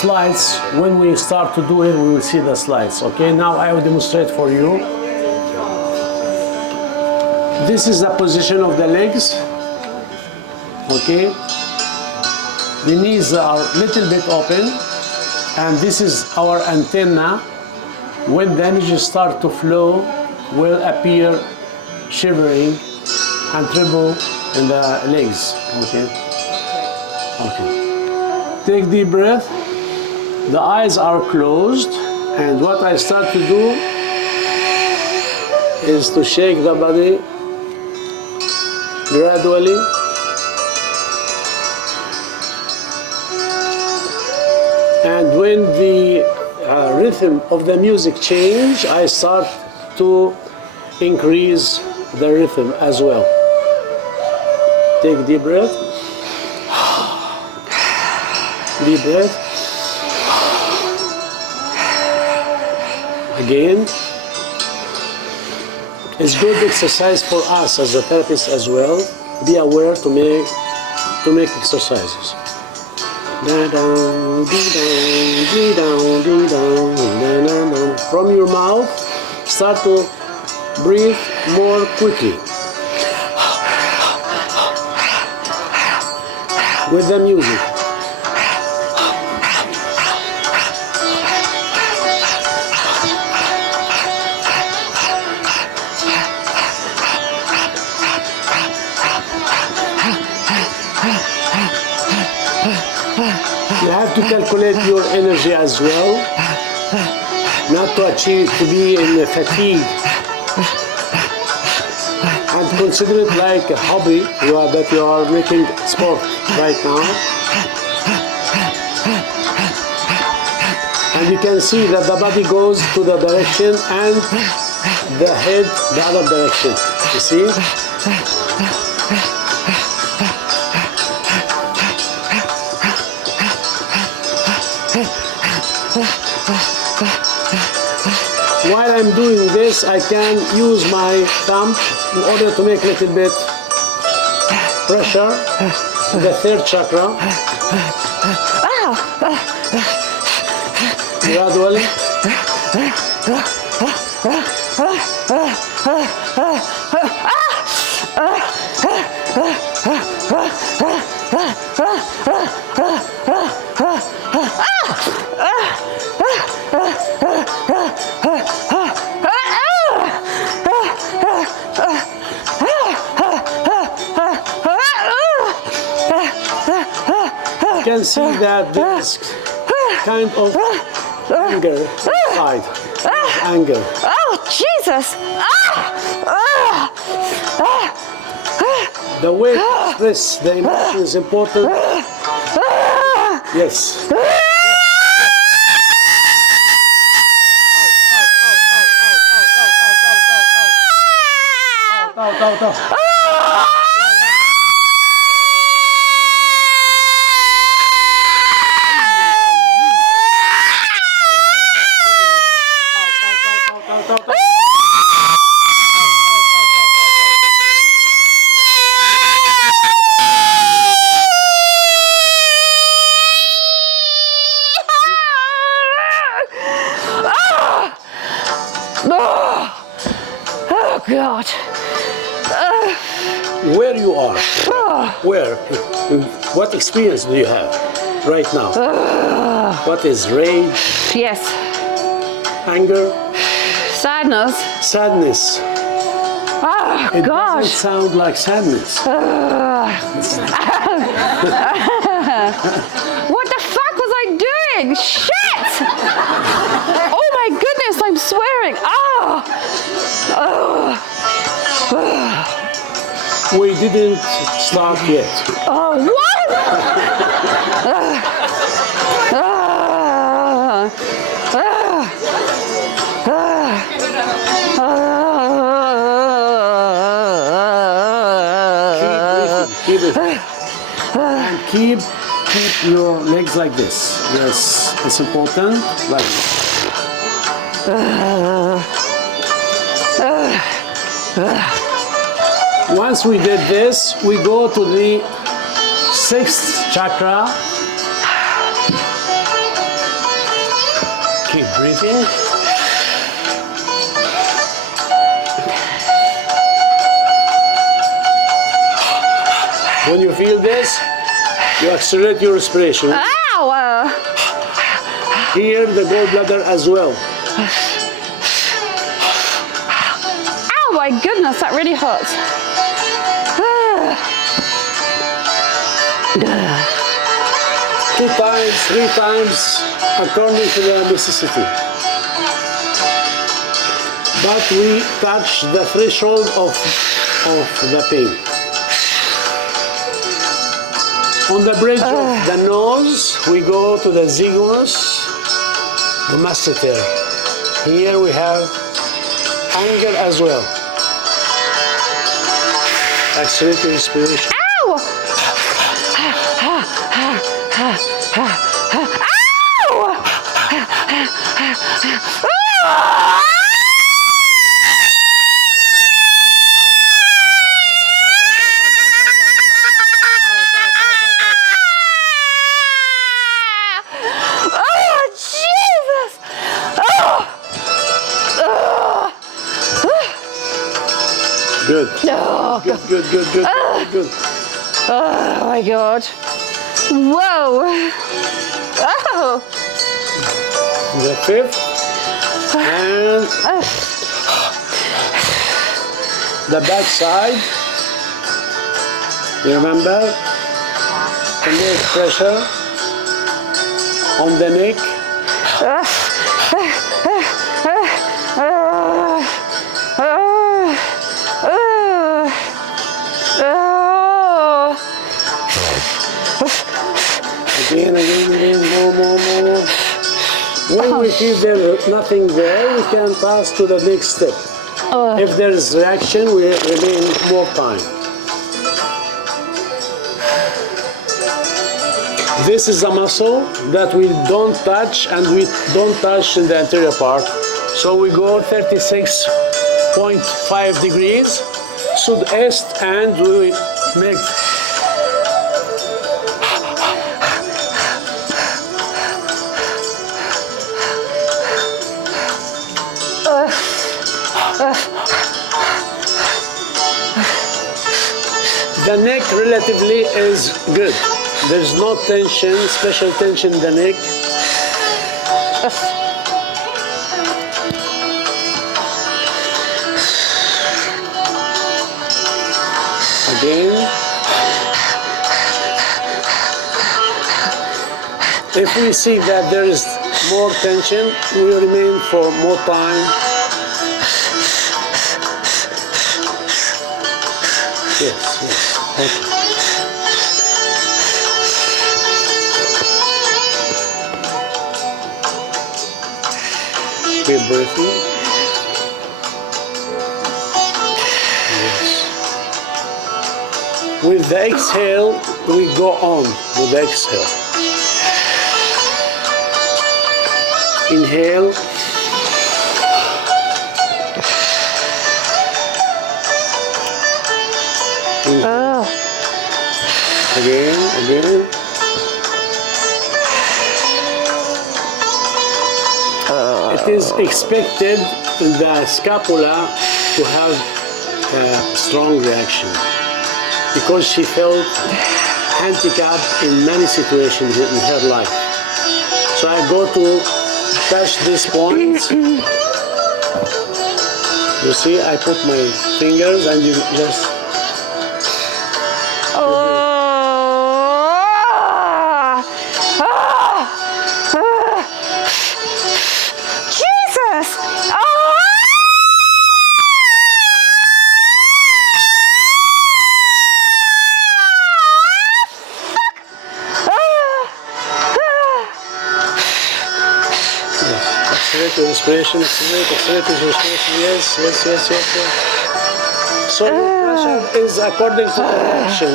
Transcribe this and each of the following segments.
slides. When we start to do it, we will see the slides. Okay, now I will demonstrate for you. This is the position of the legs. Okay, the knees are a little bit open, and this is our antenna. When the energy starts to flow, will appear shivering and tremble in the legs. Okay. Okay. Take deep breath. The eyes are closed, and what I start to do is to shake the body gradually. And when the rhythm of the music change, I start to increase the rhythm as well. Take deep breath. Deep breath. Again. It's good exercise for us as a therapist as well. Be aware to make exercises. From your mouth, start to breathe more quickly. With the music. You have to calculate your energy as well, not to achieve to be in fatigue. And consider it like a hobby that you are making sport right now. And you can see that the body goes to the direction and the head the other direction. You see? While I'm doing this, I can use my thumb in order to make a little bit pressure in the third chakra. Gradually. You can see that there's kind of anger inside. Anger. Oh, Jesus! The way to express the emotion is important. Yes. Out. Oh, God. Where you are? Where? What experience do you have right now? What is rage? Yes. Anger? Sadness. Sadness. Oh, It gosh. doesn't sound like sadness. What the fuck was I doing? Shit! Oh my goodness, I'm swearing. We didn't start yet. Oh, what? Keep it. And keep your legs like this. Yes, it's important. Like once we did this, we go to the 6th chakra. Breathing. When you feel this, you accelerate your respiration. Ow! Here, the gallbladder as well. Oh my goodness, that really hurts. 2 times, 3 times, according to the necessity. But we touch the threshold of the pain. On the bridge of the nose, we go to the zygomatic masseter. Here we have anger as well. Accelerate your respiration. Ow! Ow! Oh, Jesus! Good. Oh, Good. oh my God. Whoa. Oh. The 5th and the back side. You remember? The neck pressure on the neck. Again, more. When we feel there's nothing there, we can pass to the next step. If there is reaction, we remain more time. This is a muscle that we don't touch, and we don't touch in the anterior part. So we go 36.5 degrees sud-est, and we make the neck relatively is good. There's no tension, special tension in the neck. Again. If we see that there is more tension, we remain for more time. Yes. Okay. Keep breathing. Yes. With the exhale, we go on with the exhale. Inhale. Again. It is expected the scapula to have a strong reaction because she felt handicapped in many situations in her life. So I go to touch this point. You see, I put my fingers and you just... Respiration, accelerate your respiration. Yes. So the pressure is according to the reaction.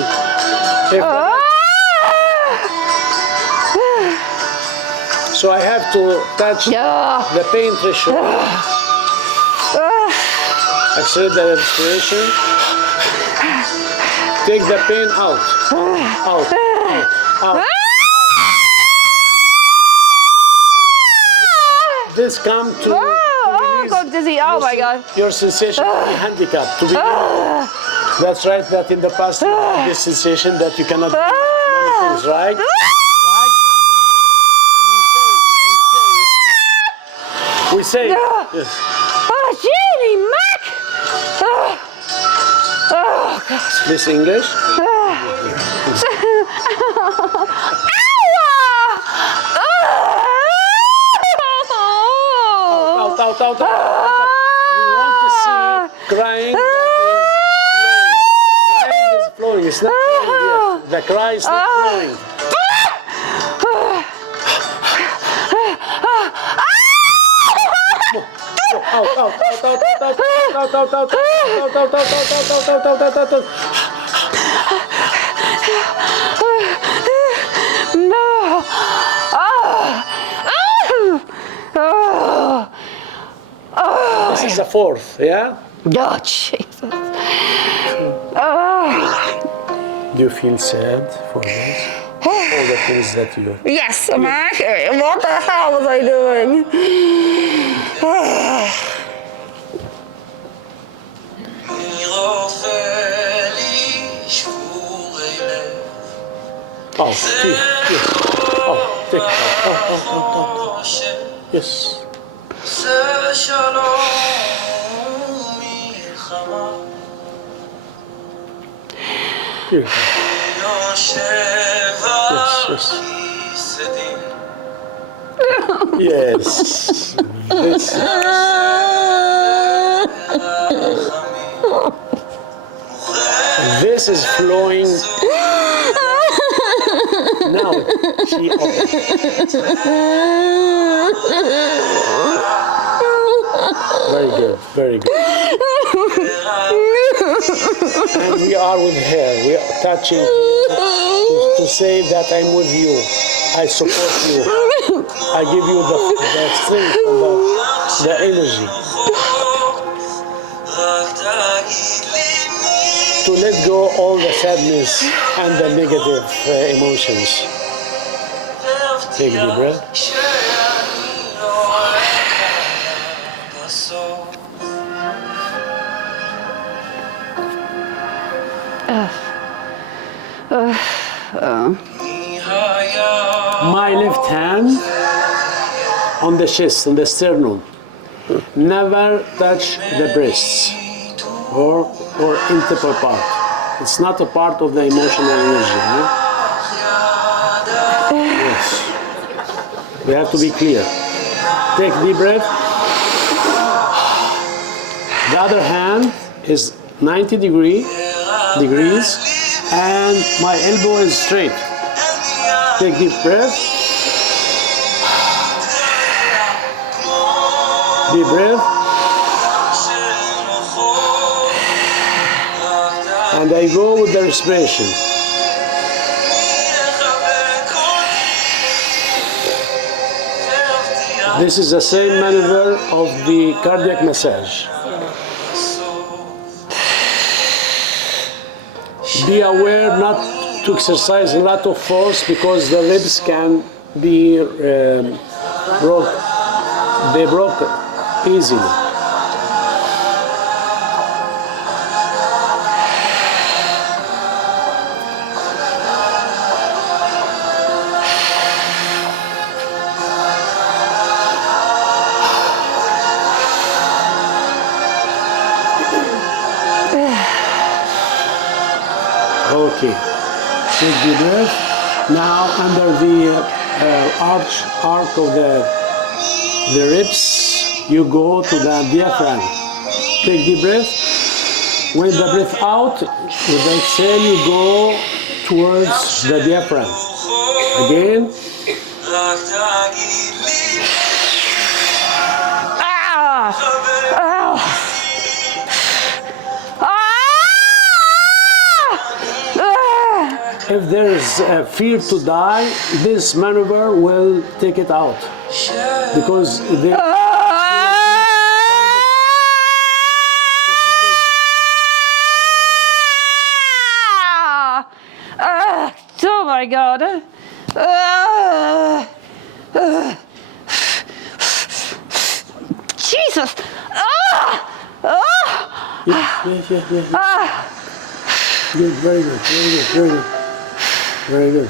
So I have to touch the pain threshold. Accelerate the respiration. Take the pain out. this come to Oh, God, dizzy. Oh, my God. your sensation of the handicap. To be that's right, that in the past you had this sensation that you cannot do many things, right? We say it. Yes. Oh, Jenny, Mac. Oh, God. This English? Out, out, out, out. We want to see crying that is flowing. Crying is flowing. It's not flowing yet. The cry is not flowing. Out, out, out, out, out, out, out, out, out, out, out, out, out, out, out, out. No. This is the fourth, yeah? Oh, Jesus. Do you feel sad for this? All the things that you do. Yes, Mac. What the hell was I doing? Oh, take, yes. Oh, take, oh. Yes. Beautiful. Yes, yes. This is flowing. Now, she very good, very good. And we are with her. We are touching to say that I'm with you. I support you. I give you the strength and the energy to let go all the sadness and the negative emotions. Take a deep breath. My left hand on the chest, on the sternum. Never touch the breasts or integral part. It's not a part of the emotional energy. Huh? Yes. We have to be clear. Take deep breath. The other hand is 90 degrees and my elbow is straight. Take deep breath. Deep breath. And I go with the respiration. This is the same maneuver of the cardiac massage. Be aware not to exercise a lot of force because the ribs can be broke. They broke easily. Okay, take the breath. Now under the arc of the ribs, you go to the diaphragm. Take the breath. With the breath out, with the exhale, you go towards the diaphragm. Again. If there is a fear to die, this maneuver will take it out. Because oh my God. Good, very good, very good, very good. Very good.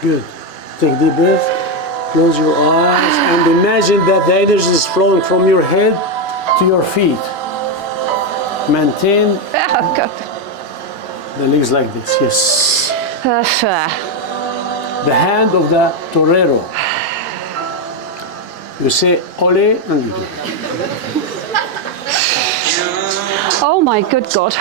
Good. Take deep breath. Close your eyes and imagine that the energy is flowing from your head to your feet. Maintain Oh, God. the legs like this, yes. Uh, The hand of the torero. You say ole and you do. Oh, my good God.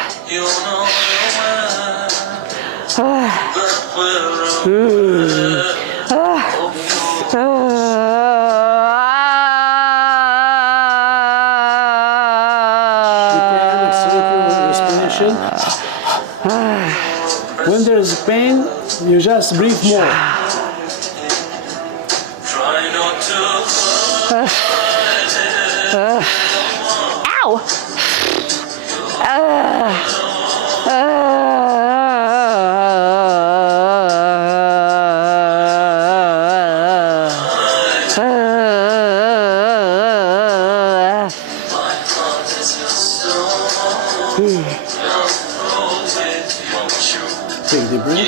When there is pain, you just breathe more. Ow! Take the breath.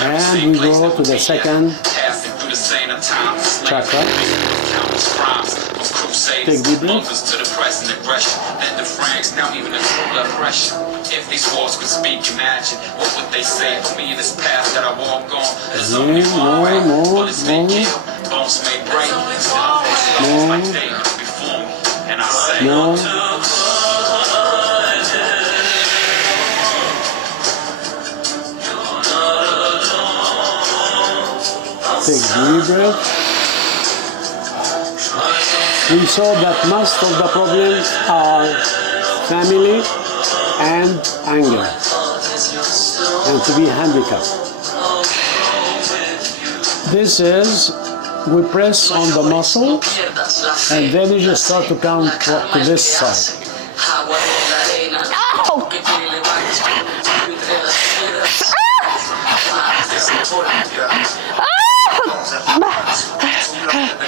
And we go to the second chakra. Take deep breath. If these walls could speak, imagine what would they say for me in this path that I walk on. There's only one way. Bullets may kill, bones may break. It's like they could be formed, and I say, No. Take deep breath. We saw that most of the problems are family and anger and to be handicapped. This is, we press on the muscle and then you just start to come to this side. Ow!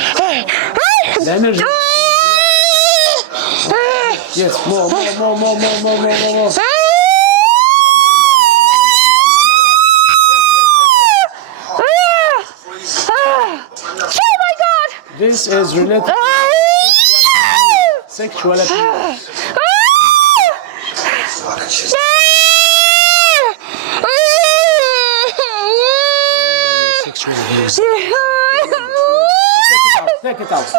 The energy. Yes, more. Oh my God! This is related to sexual abuse. Sexual abuse. Take it out.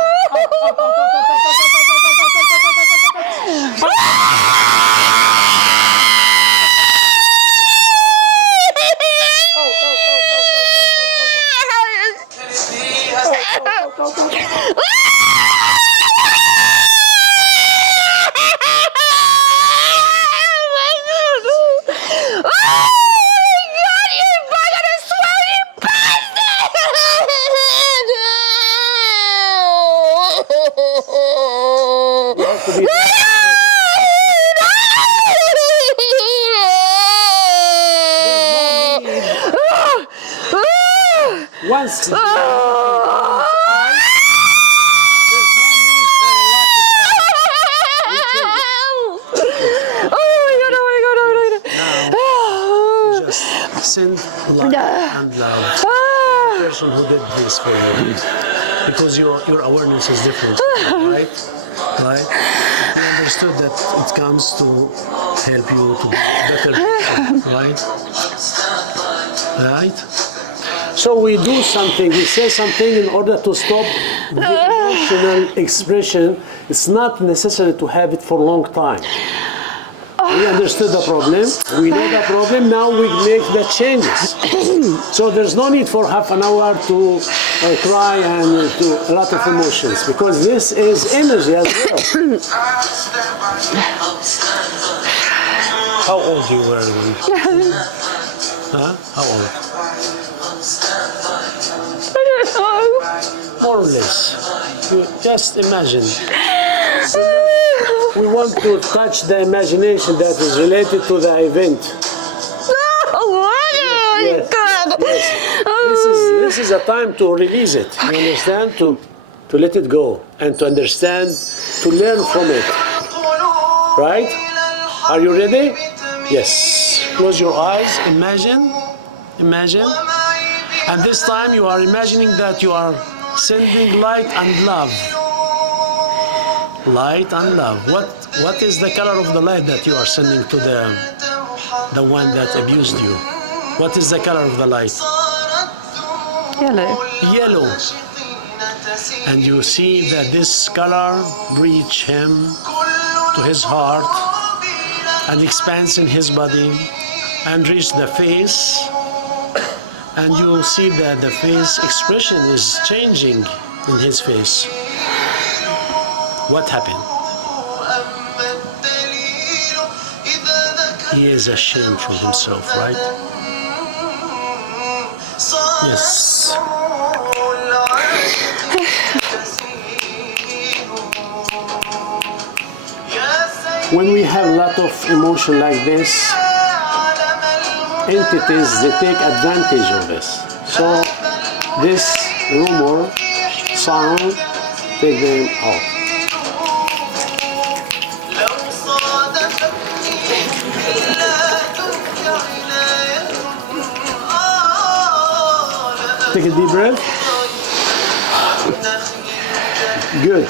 Once send light and love to the person who did this for you, because your awareness is different, right? Right? You understood that it comes to help you to be better, right? Right? So we do something, we say something in order to stop the emotional expression. It's not necessary to have it for a long time. We understood the problem, we know the problem, now we make the changes. So there's no need for half an hour to cry and to a lot of emotions, because this is energy as well. How old you were when? Huh? How old? I don't know. More or less. You just imagine. We want to touch the imagination that is related to the event. Yes. Yes. This is a time to release it. You understand? To to let it go and to understand, to learn from it. Right? Are you ready? Yes. Close your eyes. Imagine. And this time you are imagining that you are sending light and love. Light and love. What is the color of the light that you are sending to the one that abused you? What is the color of the light? Yellow. Yellow. And you see that this color reach him to his heart and expands in his body and reach the face, and you see that the face expression is changing in his face. What happened? He is ashamed from himself, right? Yes. When we have a lot of emotion like this, entities, they take advantage of this. So this rumor, sound, take them out. Take a deep breath. Good.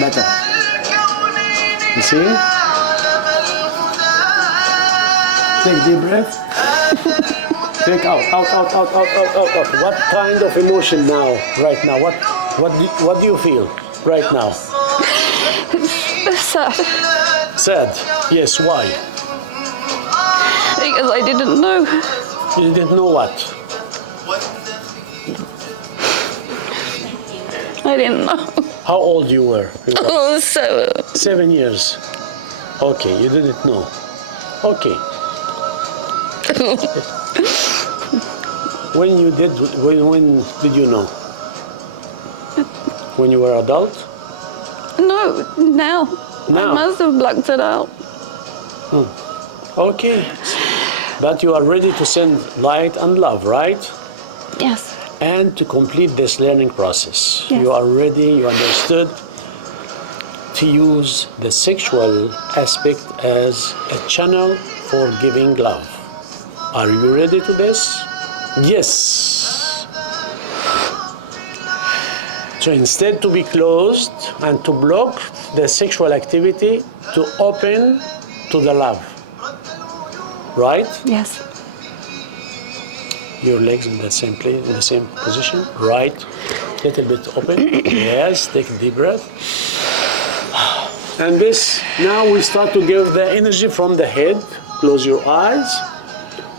Better. You see? Take deep breath. Take out. What kind of emotion now, right now? What do you feel right now? Sad. Sad. Yes, why? Because I didn't know. You didn't know what? I didn't know. How old you were? Oh, so 7 years. Okay, you didn't know. Okay. When did you know? When you were adult? no, now. Now. I must have blocked it out. Okay. But you are ready to send light and love, right? Yes. And to complete this learning process. Yes. You are ready, you understood to use the sexual aspect as a channel for giving love. Are you ready to this? Yes. So instead to be closed and to block the sexual activity, to open to the love. Right? Yes. Your legs in the same place, in the same position. Right. Little bit open. Yes. Take a deep breath. And this, now we start to give the energy from the head. Close your eyes.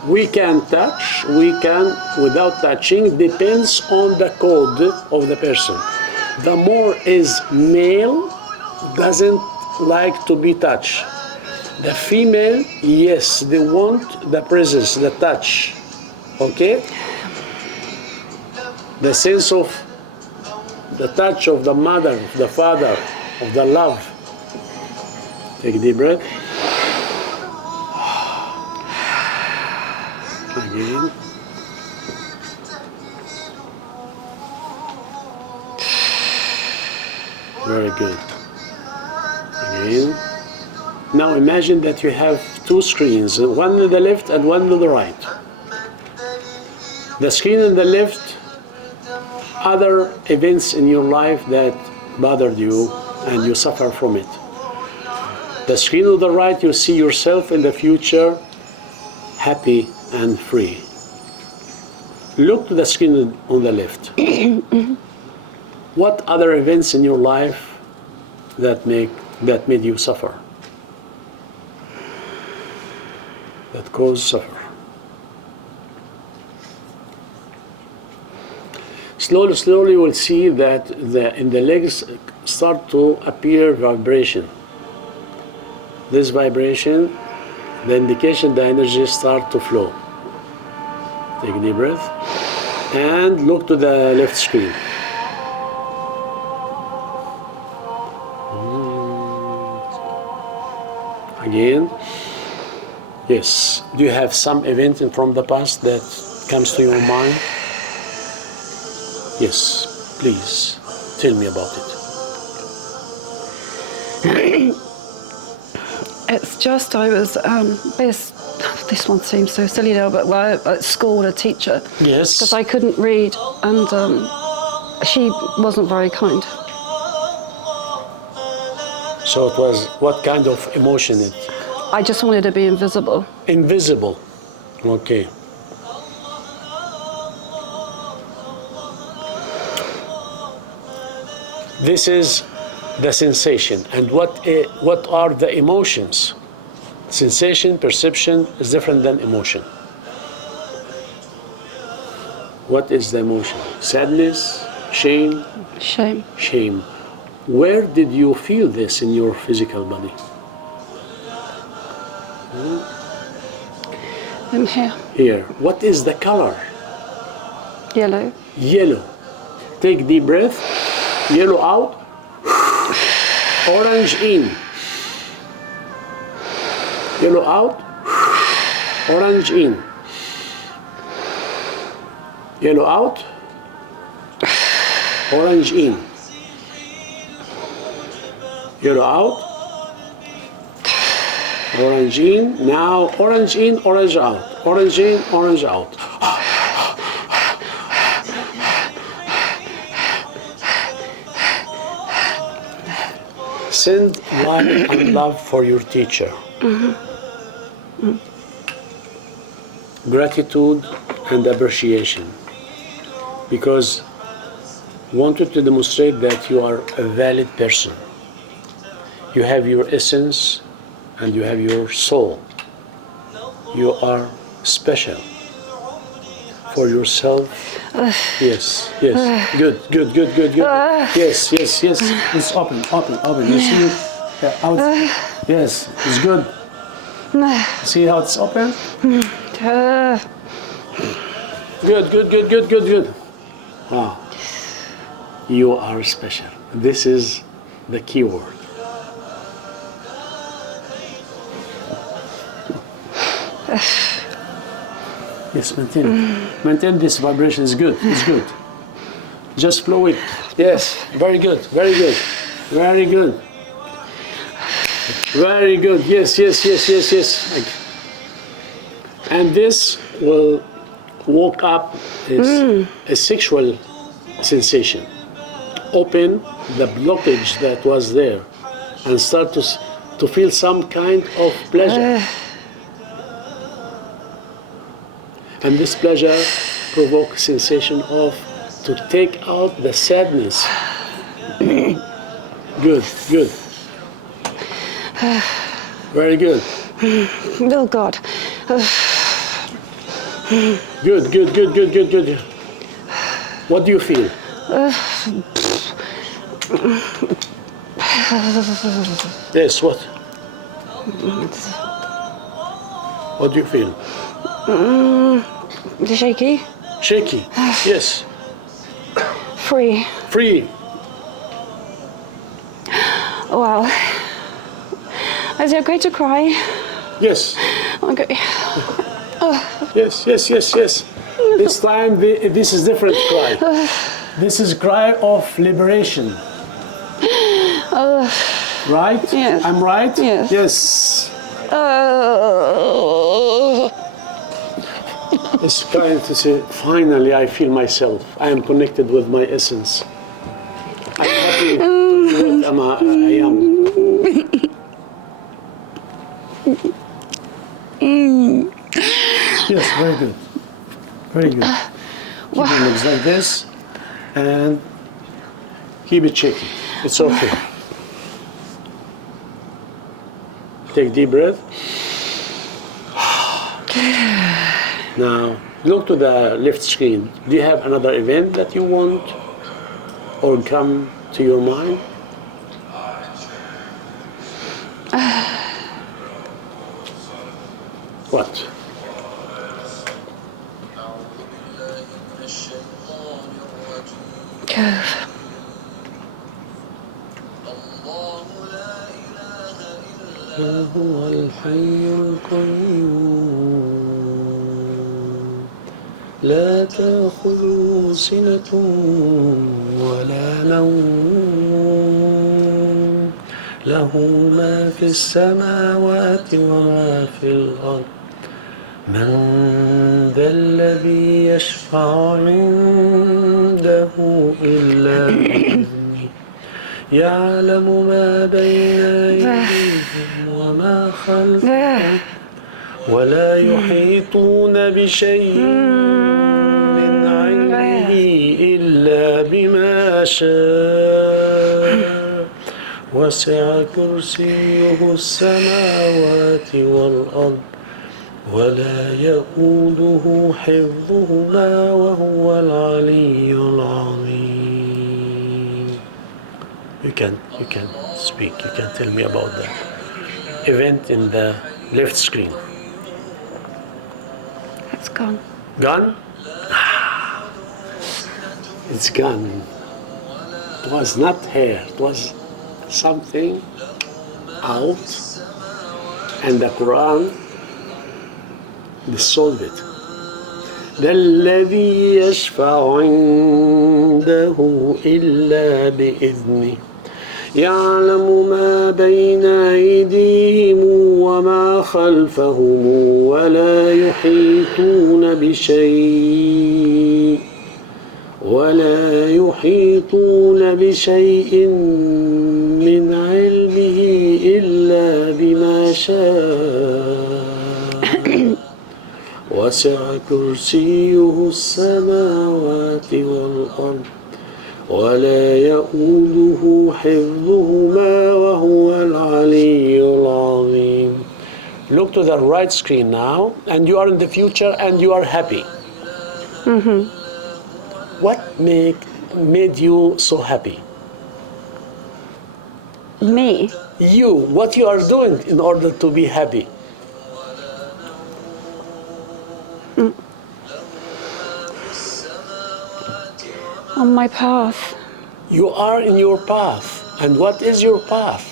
We can touch, we can without touching, depends on the code of the person. The more is male, doesn't like to be touched. The female, yes, they want the presence, the touch. Okay? The sense of the touch of the mother, of the father, of the love. Take a deep breath. Again. Very good. Again. Now imagine that you have two screens, one to the left and one to the right. The screen on the left, other events in your life that bothered you and you suffer from it. The screen on the right, you see yourself in the future, happy and free. Look to the screen on the left. What other events in your life that made you suffer? That cause suffer. Slowly we'll see that in the legs start to appear vibration. This vibration, the indication the energy start to flow. Take a deep breath and look to the left screen. Again. Yes. Do you have some event from the past that comes to your mind? Yes, please tell me about it. It's just I was this one seems so silly now, but at school, a teacher, Yes. because I couldn't read, and she wasn't very kind. So it was what kind of emotion? I just wanted to be invisible. Invisible. Okay. This is the sensation. And what are the emotions? Sensation, perception is different than emotion. What is the emotion? Sadness, shame, Shame. shame. Where did you feel this in your physical body? In here. Here. What is the color? Yellow. Yellow. Take deep breath. Yellow out. Orange in. Yellow out. Orange in. Yellow out. Orange in. Yellow out. Orange in. Now orange in, orange out. Orange in, orange out. Send light and love for your teacher. Gratitude and appreciation. Because wanted to demonstrate that you are a valid person. You have your essence and you have your soul. You are special for yourself. Yes, yes. Good. Yes. It's open. You see it? Yeah, out. Yes, it's good. See how it's open? Good. Wow. You are special. This is the key word. Yes, maintain this vibration is good. It's good. Just flow it. Yes, very good. Yes. And this will woke up is a sexual sensation. Open the blockage that was there and start to feel some kind of pleasure. And this pleasure provokes sensation of to take out the sadness. Good. Very good. Oh God. Good. What do you feel? Yes, what? What do you feel? Shaky. Shaky. Yes. Free. Well, is it okay to cry? Yes. Okay. Yes. This time this is different cry. This is cry of liberation. Right? Yes. I'm right? Yes. It's trying to say, finally I feel myself. I am connected with my essence. I'm happy to what I am. Yes, very good. Keep your legs like this and keep it shaking. It's okay. Take deep breath. Now, look to the left screen. Do you have another event that you want or come to your mind? What? لا تأخذه سنة ولا نوم له ما في السماوات وما في الأرض من ذا الذي يشفع عنده إلا بإذنه يعلم ما بين أيديهم وما خلفهم ولا يحيطون بشيء من علمه إلا بما شاء وسع كرسيه السماوات والأرض ولا يؤوده حفظهما وهو العلي العظيم. You can speak. You can tell me about that event in the left screen. It's gone. Gone? It's gone. It was not here. It was something out, and the Quran dissolved it. ذا الذي يشفع عنده إلا بإذنه يعلم ما بين أيديهم وما خلفهم ولا يحيطون بشيء من علمه إلا بما شاء وسع كرسيه السماوات والأرض ولا يؤوده حفظهما وهو العلي العظيم. Look to the right screen now, and you are in the future and you are happy. Mm-hmm. What made you so happy? Me? You, what you are doing in order to be happy? On my path. You are in your path. And what is your path?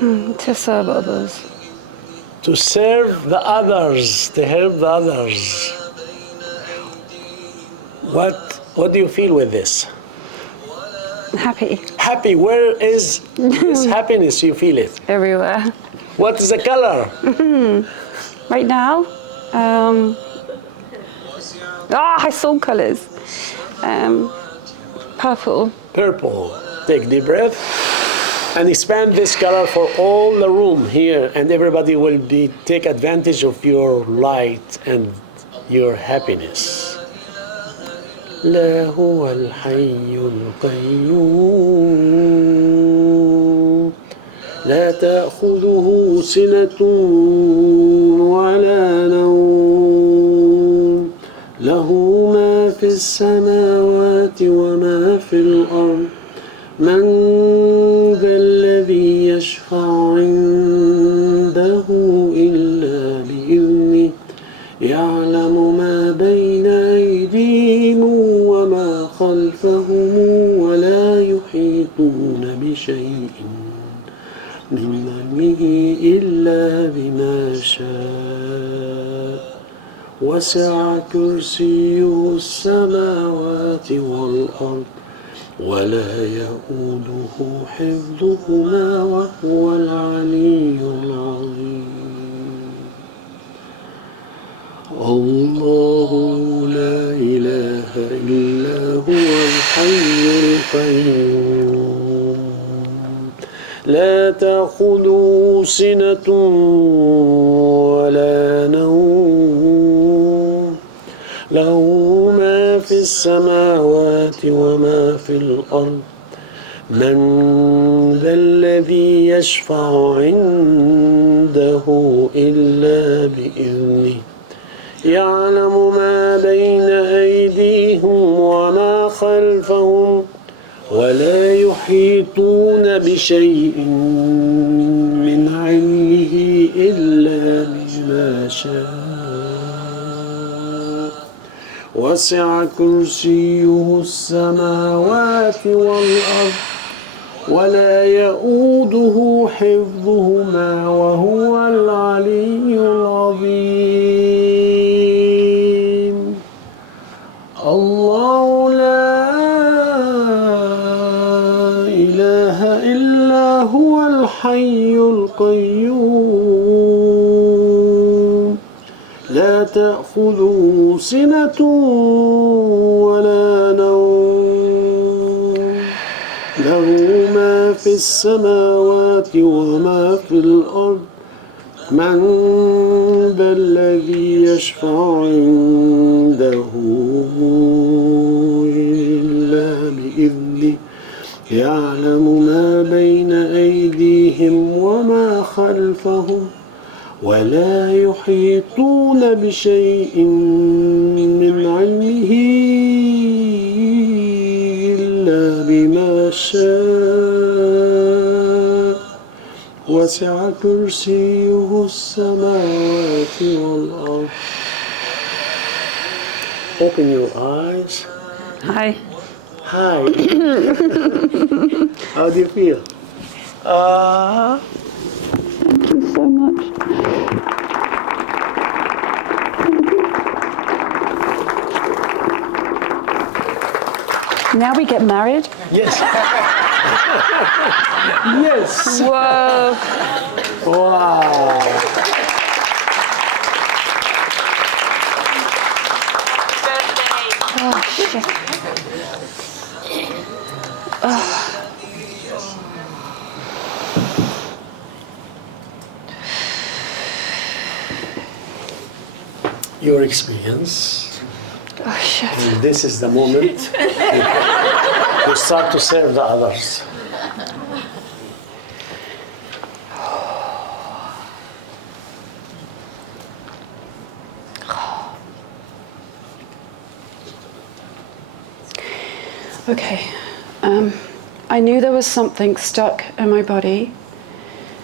To serve others. To serve the others, to help the others. What do you feel with this? Happy. Happy, where is this happiness you feel it? Everywhere. What is the color? Right now, I saw colours. Purple. Purple. Take deep breath and expand this color for all the room here, and everybody will take advantage of your light and your happiness. لا هو الحي القيوم لا تأخذه سنة ولا نوم له ما في السماوات وما في الأرض من ذا الذي يشفع عنده إلا بإذنه يعلم ما بين أيديهم وما خلفهم ولا يحيطون بشيء من علمه إلا بما شاء وسع كرسيه السماوات والأرض ولا يؤوده حفظهما وهو العلي العظيم. الله لا إله إلا هو الحي القيوم لا تأخذه سنة ولا نوم له ما في السماوات وما في الأرض من ذا الذي يشفع عنده إلا بإذنه يعلم ما بين أيديهم وما خلفهم ولا يحيطون بشيء من علمه إلا بما شاء وسع كرسيه السماوات والأرض ولا يؤوده حفظهما وهو العلي العظيم. تأخذه سنة ولا نوم له ما في السماوات وما في الأرض من ذا الذي يشفع عنده إلا بإذنه يعلم ما بين أيديهم وما خلفهم ولا يحيطون بشيء من علمه إلا بما شاء وسع كرسيه السماوات والأرض. Open your eyes. Hi. Hi. How do you feel? Thank you so much. Now we get married. Yes. Yes. Whoa. Wow. Oh, shit. Your experience. Oh, shit. And this is the moment you start to serve the others. Okay. I knew there was something stuck in my body.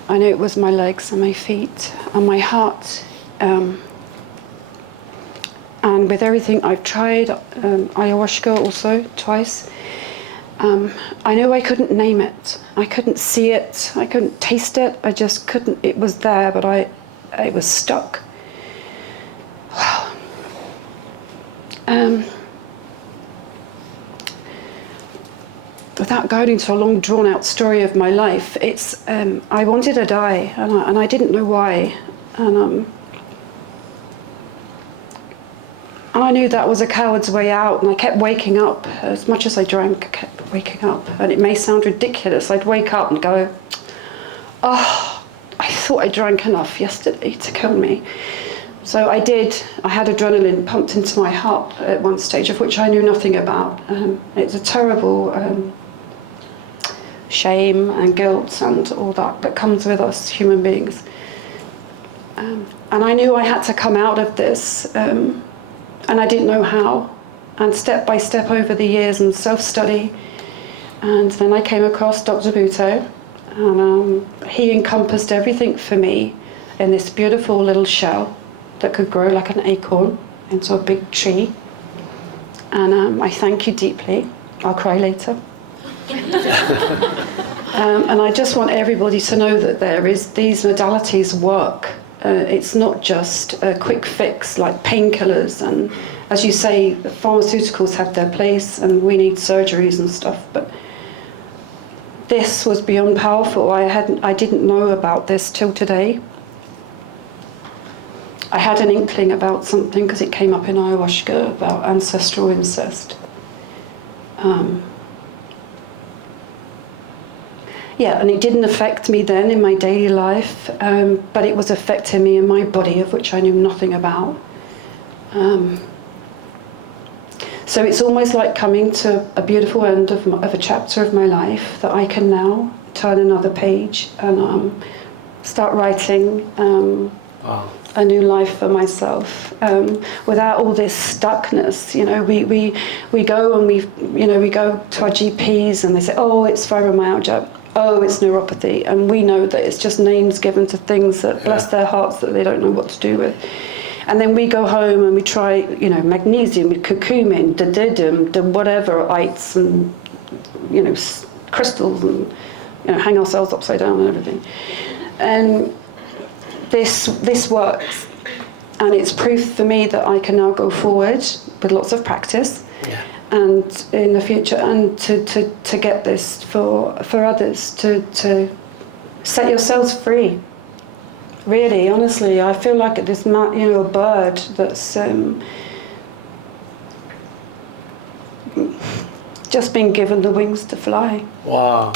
I knew it was my legs and my feet and my heart. And with everything I've tried, ayahuasca also twice, I knew I couldn't name it. I couldn't see it. I couldn't taste it. I just couldn't. It was there, but it was stuck. Wow. Without going into a long, drawn-out story of my life, it's I wanted to die, and I didn't know why, and I knew that was a coward's way out, and I kept waking up. As much as I drank, I kept waking up, and it may sound ridiculous. I'd wake up and go, "Oh, I thought I drank enough yesterday to kill me." So I did. I had adrenaline pumped into my heart at one stage, of which I knew nothing about. It's a terrible shame and guilt and all that comes with us human beings. And I knew I had to come out of this, and I didn't know how. And step by step over the years and self-study, and then I came across Dr. Bhutto, and he encompassed everything for me in this beautiful little shell that could grow like an acorn into a big tree. And I thank you deeply. I'll cry later. And I just want everybody to know that these modalities work. It's not just a quick fix like painkillers, and as you say, the pharmaceuticals have their place and we need surgeries and stuff, but this was beyond powerful. I didn't know about this till today. I had an inkling about something because it came up in ayahuasca about ancestral incest. Yeah, and it didn't affect me then in my daily life, but it was affecting me in my body, of which I knew nothing about. So it's almost like coming to a beautiful end of a chapter of my life that I can now turn another page and start writing a new life for myself, without all this stuckness. You know, we go and we go to our GPs and they say, oh, it's fibromyalgia, oh, it's neuropathy, and we know that it's just names given to things that, bless their hearts, that they don't know what to do with. And then we go home and we try, magnesium, curcumin, the whatever, ites and, crystals and, hang ourselves upside down and everything. And this works. And it's proof for me that I can now go forward with lots of practice. Yeah. And in the future, and to get this for others, to set yourselves free. Really, honestly, I feel like this, a bird that's just been given the wings to fly. Wow.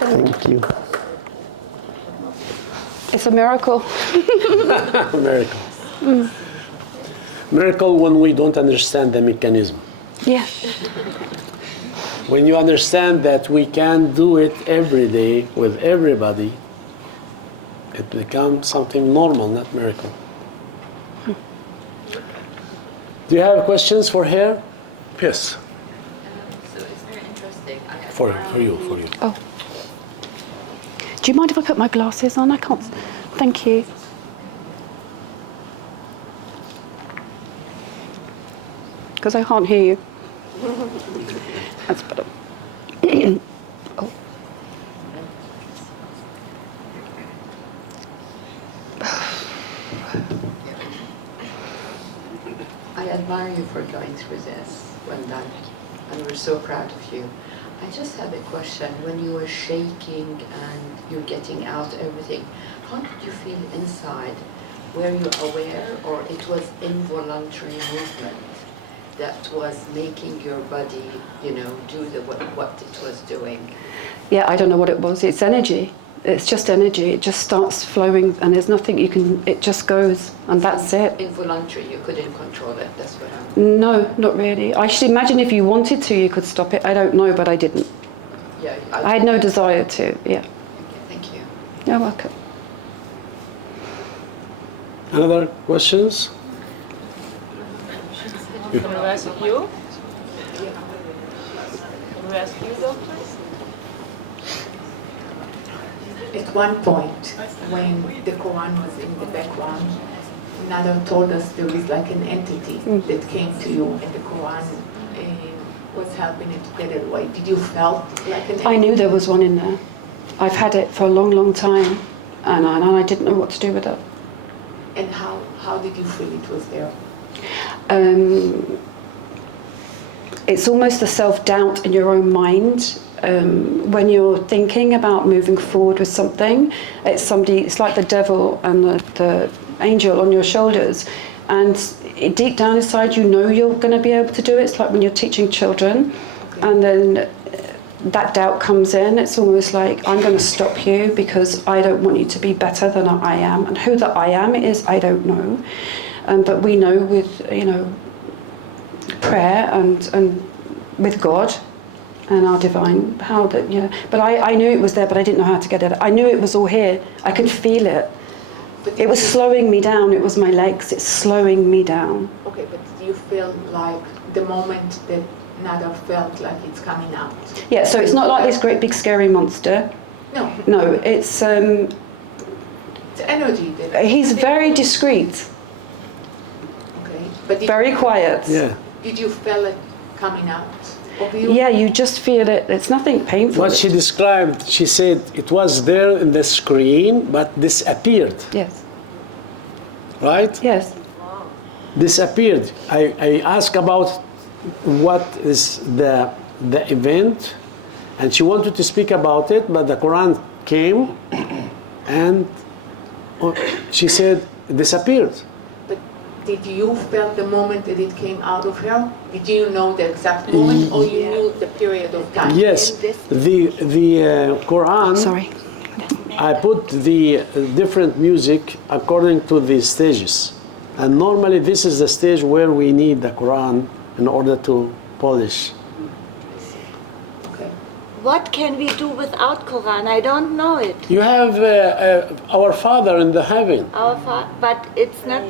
Thank you. It's a miracle. Miracle. Miracle when we don't understand the mechanism. Yeah. When you understand that we can do it every day with everybody, it becomes something normal, not miracle. Do you have questions for her? Yes. So it's very interesting. For you. Oh. Do you mind if I put my glasses on? I can't. Thank you. Because I can't hear you. That's better. Oh. I admire you for going through this, well done, and we're so proud of you. I just have a question. When you were shaking and you're getting out everything, how did you feel inside? Were you aware, or it was involuntary movement that was making your body, do what it was doing? Yeah, I don't know what it was. It's energy. It's just energy. It just starts flowing, and there's nothing you can. It just goes, and that's it. Involuntary, you couldn't control it. That's what I'm. No, not really. I should imagine if you wanted to, you could stop it. I don't know, but I didn't. Yeah. I had no desire to. Yeah. Okay, thank you. You're welcome. Other questions? Can we ask you? Can we ask you, doctor? At one point, when the Quran was in the background, Nada told us there was like an entity that came to you, and the Quran was helping it to get it away. Did you felt like an entity? I knew there was one in there. I've had it for a long, long time, and I didn't know what to do with it. And how did you feel it was there? It's almost the self-doubt in your own mind. When you're thinking about moving forward with something, it's like the devil and the angel on your shoulders, and deep down inside you know you're going to be able to do it. It's like when you're teaching children, and then that doubt comes in. It's almost like, I'm going to stop you because I don't want you to be better than I am, and who the I am is, I don't know, but we know with prayer and with God and our divine, how that, but I knew it was there, but I didn't know how to get it. I knew it was all here. I could feel it. It was slowing me down. It was my legs. It's slowing me down. Okay, but do you feel like the moment that Nada felt like it's coming out? Yeah, so it's not like this great big scary monster. No. No, it's It's energy. he's very discreet, Okay, but very quiet. Yeah. Did you feel it coming out of you? Yeah, you just feel it. It's nothing painful. What she described, she said it was there in the screen, but disappeared, Yes, right? yes. Disappeared. I asked about what is the event, and she wanted to speak about it, but the Quran came, and she said it disappeared. But did you feel the moment that it came out of her? Did you know the exact moment, or you knew the period of time? Yes, the Quran. Sorry. I put the different music according to the stages, and normally this is the stage where we need the Quran in order to polish. Okay. What can we do without Quran? I don't know it. You have our Father in the heaven. But it's not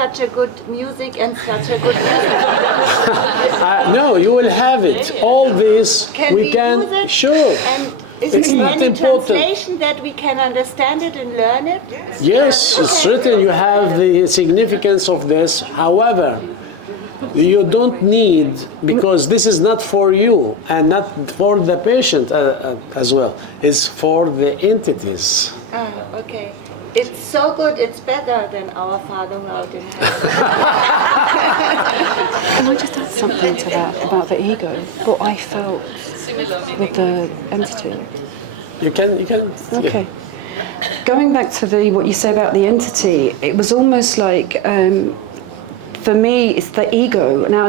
such a good music and such a good music. No, you will have it. All this Can we we can. use it? Sure. And is It's there not any important. translation that we can understand it and learn it? Yes, it's written. You have the significance of this. However, you don't need, because this is not for you and not for the patient as well. It's for the entities. Okay. It's so good, it's better than our Father who art in heaven. Can I just add something to that about the ego? What I felt with the entity. You can. Okay. Going back to what you say about the entity, it was almost like, for me, it's the ego. Now,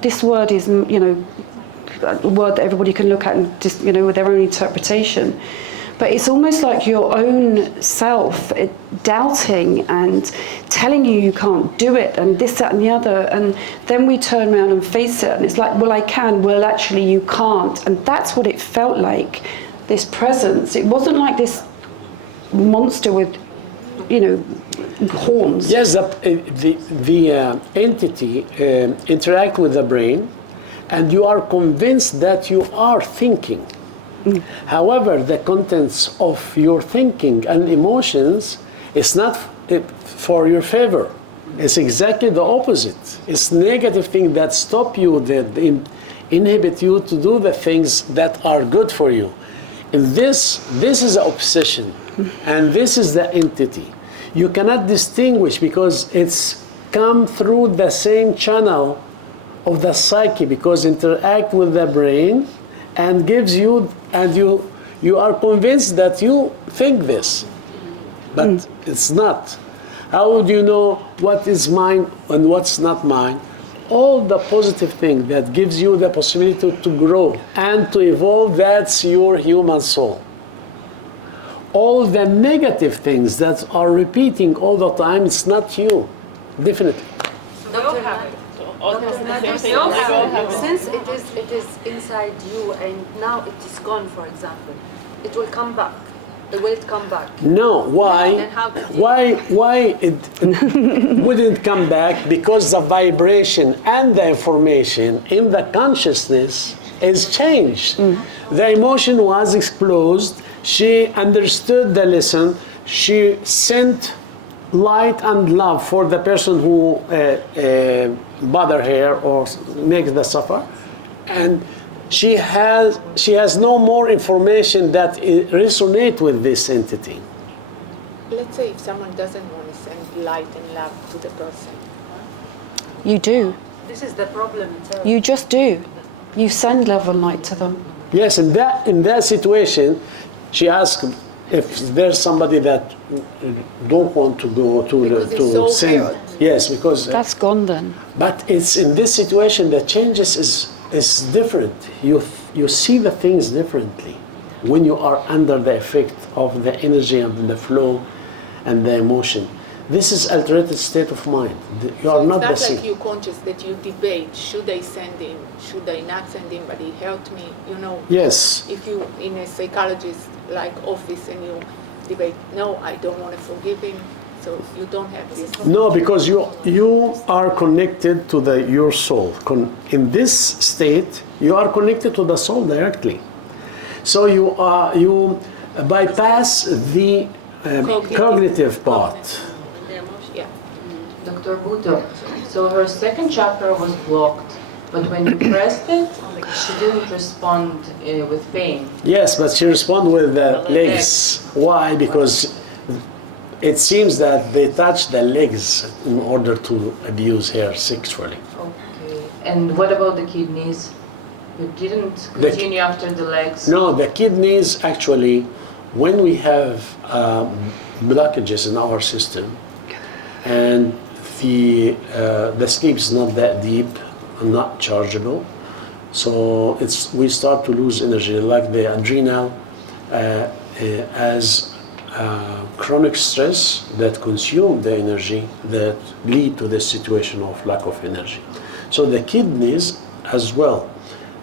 this word is, a word that everybody can look at and just, with their own interpretation. But it's almost like your own self doubting and telling you can't do it and this, that and the other. And then we turn around and face it and it's like, well, I can. Well, actually, you can't. And that's what it felt like, this presence. It wasn't like this monster with, horns. Yes, the entity interact with the brain, and you are convinced that you are thinking. However, the contents of your thinking and emotions is not for your favor. It's exactly the opposite. It's negative things that stop you, that inhibit you to do the things that are good for you. And this is the obsession, and this is the entity. You cannot distinguish because it's come through the same channel of the psyche, because interact with the brain and gives you, and you are convinced that you think this, but it's not. How would you know what is mine and what's not mine? All the positive thing that gives you the possibility to grow and to evolve, that's your human soul. All the negative things that are repeating all the time, it's not you, definitely. Since it is inside you and now it is gone, for example, it will come back. Will it come back? No, why? Then how could you- Why it wouldn't come back? Because the vibration and the information in the consciousness is changed. The emotion was exposed. She understood the lesson. She sent light and love for the person who bother her or makes the suffer, and she has no more information that resonate with this entity. Let's say if someone doesn't want to send light and love to the person. You do. This is the problem itself. You just do. You send love and light to them. Yes, in that situation, she asked if there's somebody that don't want to go Because it's so send. weird. Yes, because That's gone then. but it's in this situation the changes is different. You see the things differently when you are under the effect of the energy and the flow and the emotion. This is altered state of mind. You are not the It's not same. like you conscious that you debate, should I send him, should I not send him, but he helped me, Yes. If you in a psychologist like office and you debate, no, I don't want to forgive him, so you don't have this. No, because you are connected to your soul. In this state, you are connected to the soul directly. So you bypass the cognitive part. Yeah. Dr. Bhutto, so her second chakra was blocked, but when you pressed it, she didn't respond with pain. Yes, but she responds with the legs. Why? Because it seems that they touch the legs in order to abuse her sexually. Okay. And what about the kidneys? You didn't The- continue after the legs? No, the kidneys actually, when we have blockages in our system, and the sleep is not that deep, not chargeable, so we start to lose energy, like the adrenal, as chronic stress that consume the energy that lead to this situation of lack of energy. So the kidneys as well.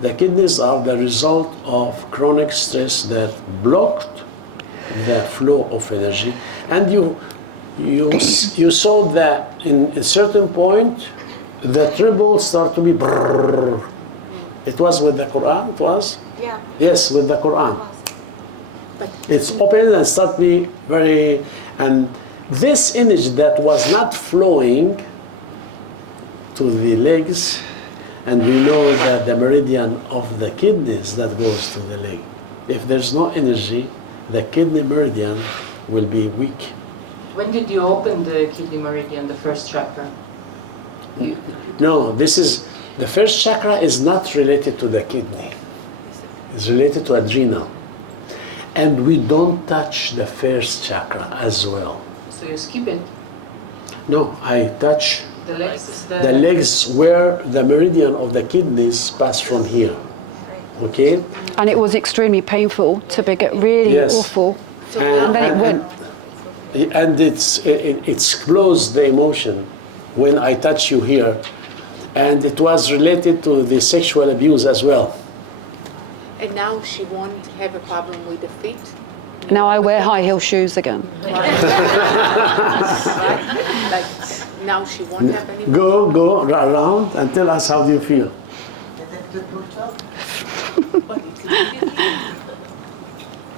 The kidneys are the result of chronic stress that blocked the flow of energy, and you saw that in a certain point the treble start to be brrrr. It was with the Quran, it was? Yeah. Yes, with the Quran. It's open and start be very, and this energy that was not flowing to the legs, and we know that the meridian of the kidneys that goes to the leg. If there's no energy, the kidney meridian will be weak. When did you open the kidney meridian, the first chakra? No, this is, the first chakra is not related to the kidney. It's related to adrenal. And we don't touch the first chakra as well. So you skip it. No, I touch The legs is the legs where the meridian of the kidneys pass from here. Okay? And it was extremely painful to get really Yes. awful. And then it went. And it explodes the emotion when I touch you here. And it was related to the sexual abuse as well. And now she won't have a problem with the feet. Now I wear high heel shoes again. Like now she won't have any. Go around and tell us how do you feel.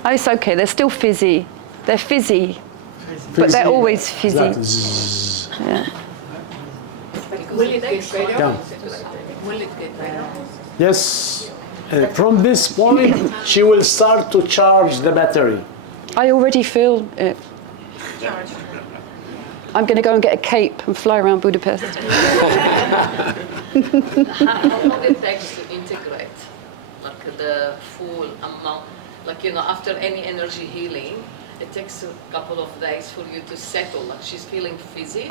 Oh, it's okay. They're still fizzy. They're fizzy, but they're always fizzy. Like zzz. Yeah. Will it get better? Yeah. Will it get better? Yes. From this point, she will start to charge the battery. I already feel it. I'm going to go and get a cape and fly around Budapest. How long it takes to integrate, like the full amount, like, you know, after any energy healing, it takes a couple of days for you to settle, like she's feeling fizzy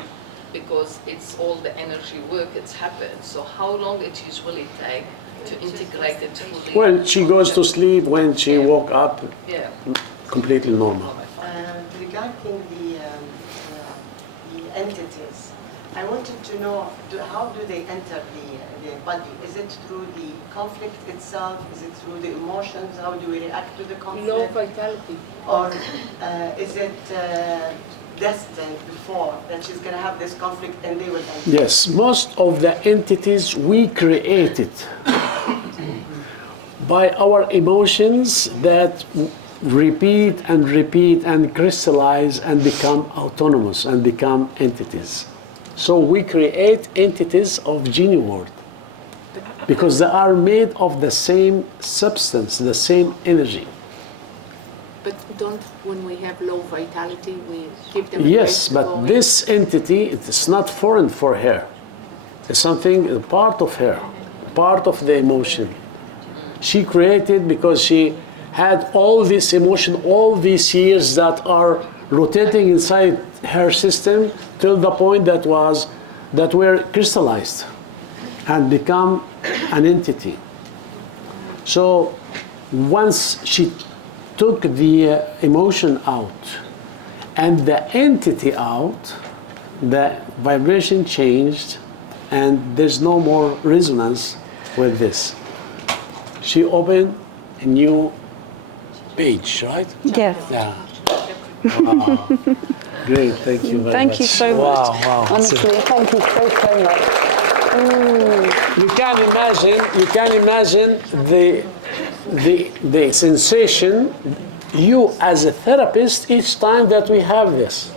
because it's all the energy work that's happened. So how long it usually take to integrate it fully? When she goes to sleep, when she woke up, Yeah. completely normal. Regarding the entities, I wanted to know how do they enter the body? Is it through the conflict itself? Is it through the emotions? How do we react to the conflict? Low vitality. Or is it destined before that she's going to have this conflict and they will enter? Yes, most of the entities we created by our emotions that repeat and crystallize and become autonomous and become entities. So we create entities of genie world because they are made of the same substance, the same energy. But don't, when we have low vitality, we give them a Yes, break to go but in? this entity, it's not foreign for her. It's something, a part of her, part of the emotion. She created because she had all this emotion, all these years that are rotating inside her system till the point that were crystallized and become an entity. So once she took the emotion out and the entity out, the vibration changed and there's no more resonance with this. She opened a new page, right? Yes. Yeah. Wow. Great, thank you very much. Thank you so much. Wow. Honestly, thank you so much. You can imagine the sensation, you as a therapist, each time that we have this.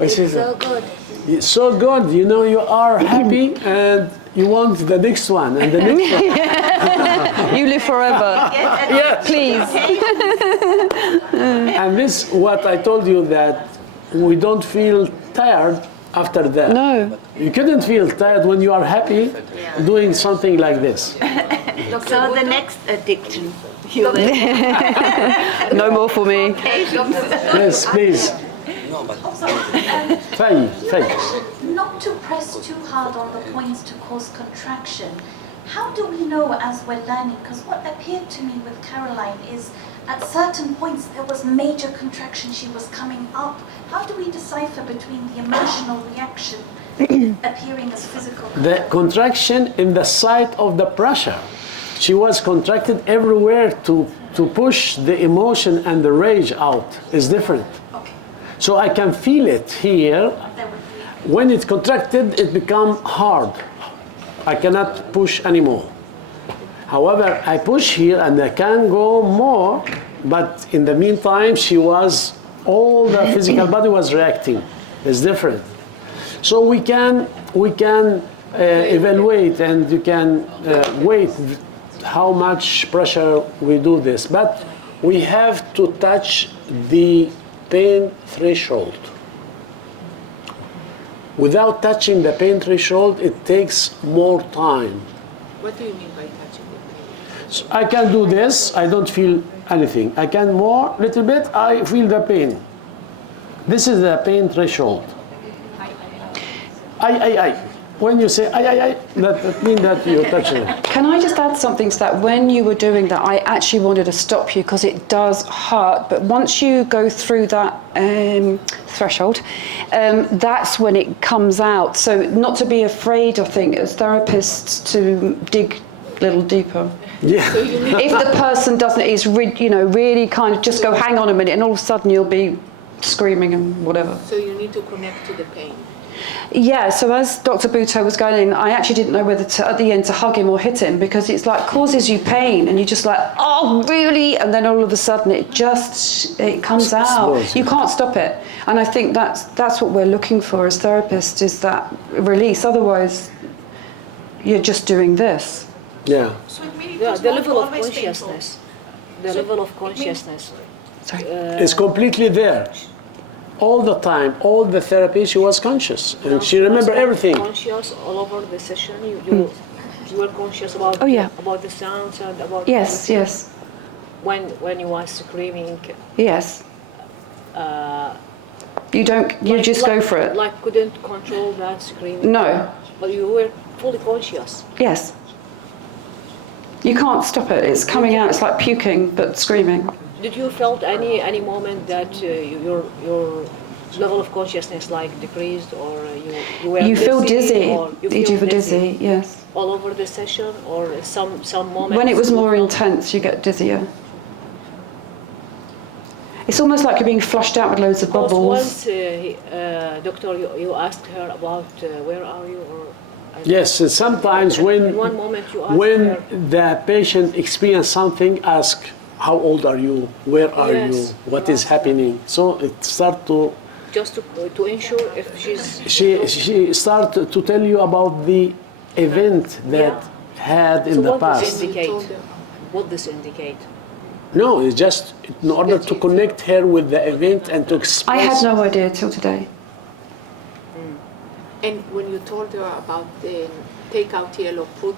It's so good. It's so good, you know, you are happy and you want the next one and the next one. You live forever. Yes. Please. And this, what I told you, that we don't feel tired after that. No. You couldn't feel tired when you are happy doing something like this. So the next addiction. No more for me. Yes, please. Not to press too hard on the points to cause contraction. How do we know as we're learning? Because what appeared to me with Caroline is at certain points there was major contraction, she was coming up. How do we decipher between the emotional reaction appearing as physical contraction? The contraction in the site of the pressure. She was contracted everywhere to push the emotion and the rage out. Is different. Okay. So I can feel it here. When it's contracted, it becomes hard. I cannot push anymore. However, I push here and I can go more, but in the meantime, all the physical body was reacting. It's different. So we can evaluate and you can weight how much pressure we do this. But we have to touch the pain threshold. Without touching the pain threshold, it takes more time. What do you mean by touching the pain? So I can do this, I don't feel anything. I can more, little bit, I feel the pain. This is the pain threshold. I. When you say I, that means that you're touching it. Can I just add something to that? When you were doing that, I actually wanted to stop you because it does hurt. But once you go through that threshold, that's when it comes out. So not to be afraid, I think, as therapists, to dig a little deeper. Yeah. If the person doesn't, is really kind of just go, hang on a minute, and all of a sudden you'll be screaming and whatever. So you need to connect to the pain. Yeah, so as Dr. Bhutto was going in, I actually didn't know whether to, at the end, to hug him or hit him, because it's like causes you pain and you're just like, oh, really? And then all of a sudden it comes out. You can't stop it. And I think that's what we're looking for as therapists, is that release. Otherwise, you're just doing this. Yeah. So the level of consciousness. The level of consciousness. Sorry. It's completely there. All the time, all the therapy, she was conscious, and she remembered everything. Conscious all over the session. You were conscious about about the sounds and about yes, yes. When you were screaming. Yes. You just go for it. Like couldn't control that screaming. No. But you were fully conscious. Yes. You can't stop it. It's coming out. It's like puking, but screaming. Did you felt any moment that your level of consciousness like decreased, or you were you feel dizzy? Or you feel dizzy? Yes. All over the session, or some moments? When it was more intense, you get dizzier. It's almost like you're being flushed out with loads of bubbles. Once, doctor, you asked her about where are you, or. Yes, sometimes when one moment you ask her, the patient experience something, ask, how old are you? Where are you? What is happening? So it start to. Just to ensure if she's. She start to tell you about the event that had in the past. What does it indicate? No, it's just in order to connect her with the event and to express. I had no idea till today. And when you told her about the take out yellow, put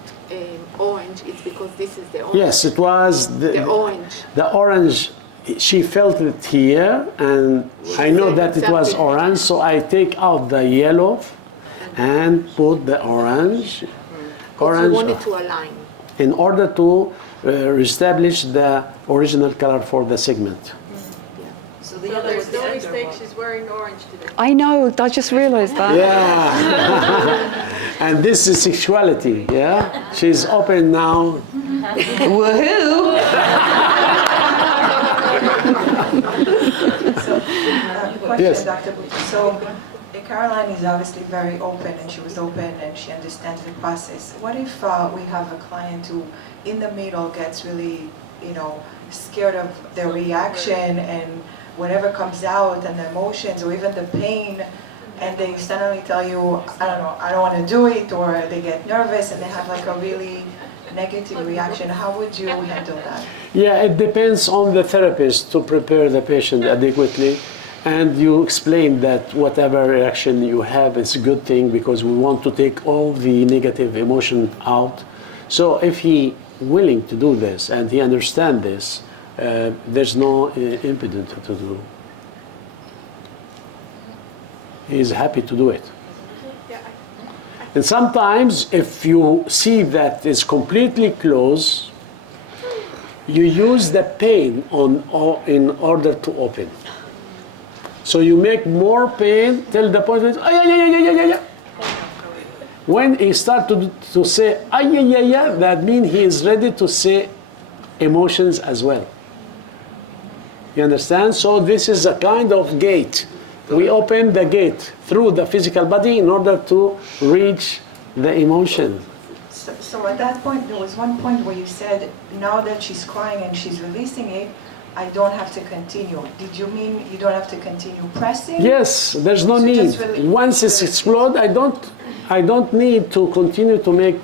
orange, it's because this is the orange. Yes, it was the orange. The orange, she felt it here, and I know that it was orange, so I take out the yellow and put the orange. Orange. You wanted to align. In order to reestablish the original color for the segment. So there's no mistake, she's wearing orange today. I know, I just realized that. Yeah. And this is sexuality, yeah? She's open now. Woohoo! Question, Yes. Dr. Bhutto. So Caroline is obviously very open, and she was open and she understands the process. What if we have a client who in the middle gets really, scared of their reaction and whatever comes out and the emotions or even the pain, and they suddenly tell you, I don't want to do it, or they get nervous and they have like a really negative reaction? How would you handle that? Yeah, it depends on the therapist to prepare the patient adequately. And you explain that whatever reaction you have is a good thing, because we want to take all the negative emotion out. So if he willing to do this and he understand this, there's no impediment to do. He is happy to do it. And sometimes if you see that it's completely closed, you use the pain in order to open. So you make more pain till the point that, when he starts to say, that means he is ready to say emotions as well. You understand? So this is a kind of gate. We open the gate through the physical body in order to reach the emotion. So at that point, there was one point where you said, now that she's crying and she's releasing it, I don't have to continue. Did you mean you don't have to continue pressing? Yes, there's no need. Once it's exploded, I don't need to continue to make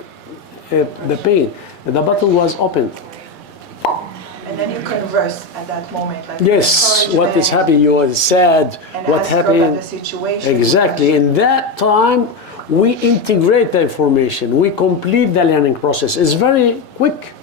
the pain. The bottle was open. And then you converse at that moment. Like Yes, what is happening? You are sad. And What ask her about happened? the situation. Exactly. In that time, we integrate the information. We complete the learning process. It's very quick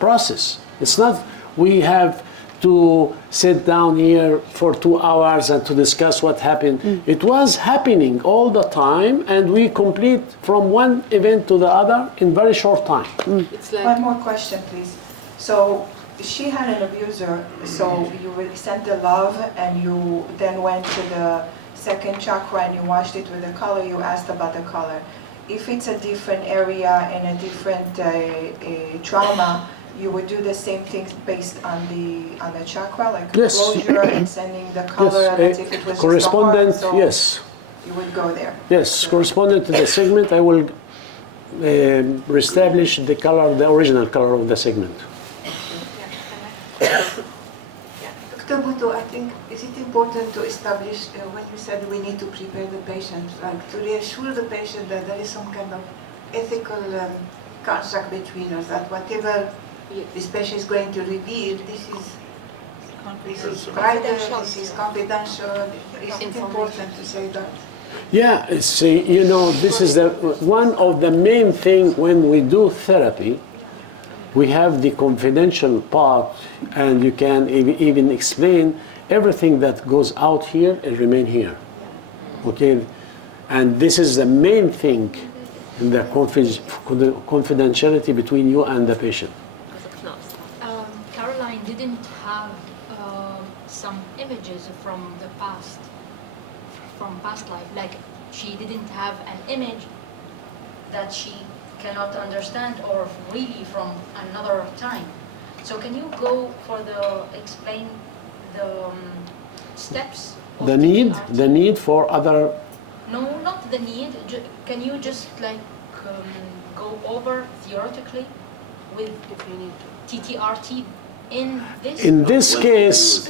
process. It's not we have to sit down here for 2 hours and to discuss what happened. It was happening all the time, and we complete from one event to the other in very short time. It's like one more question, please. So she had an abuser, so you sent the love and you then went to the second chakra and you washed it with the color. You asked about the color. If it's a different area and a different trauma, you would do the same things based on the chakra, like closure and sending the color as if it was correspondent, just a heart, so yes. You would go there. Yes, correspondent to the segment, I will reestablish the color, the original color of the segment. Dr. Bhutto, I think, is it important to establish, when you said we need to prepare the patient, like to reassure the patient that there is some kind of ethical contract between us, that whatever this patient is going to reveal, this is private, this is confidential. Is it important to say that? Yeah, it's, you know, this is one of the main things when we do therapy. We have the confidential part, and you can even explain everything that goes out here and remain here. Okay, and this is the main thing in the confidentiality between you and the patient. Caroline didn't have some images from the past, from past life. Like she didn't have an image that she cannot understand or really from another time. So can you go for explain the steps? The need for other. No, not the need. Can you just like go over theoretically with TTRT in this?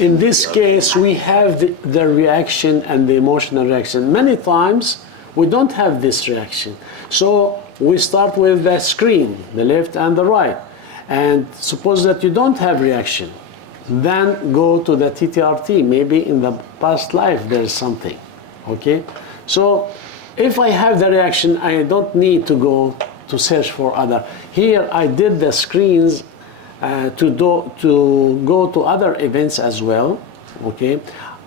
In this case, we have the reaction and the emotional reaction. Many times we don't have this reaction. So we start with the screen, the left and the right. And suppose that you don't have reaction. Then go to the TTRT. Maybe in the past life there is something. Okay? So if I have the reaction, I don't need to go to search for other. Here I did the screens to go to other events as well. Okay?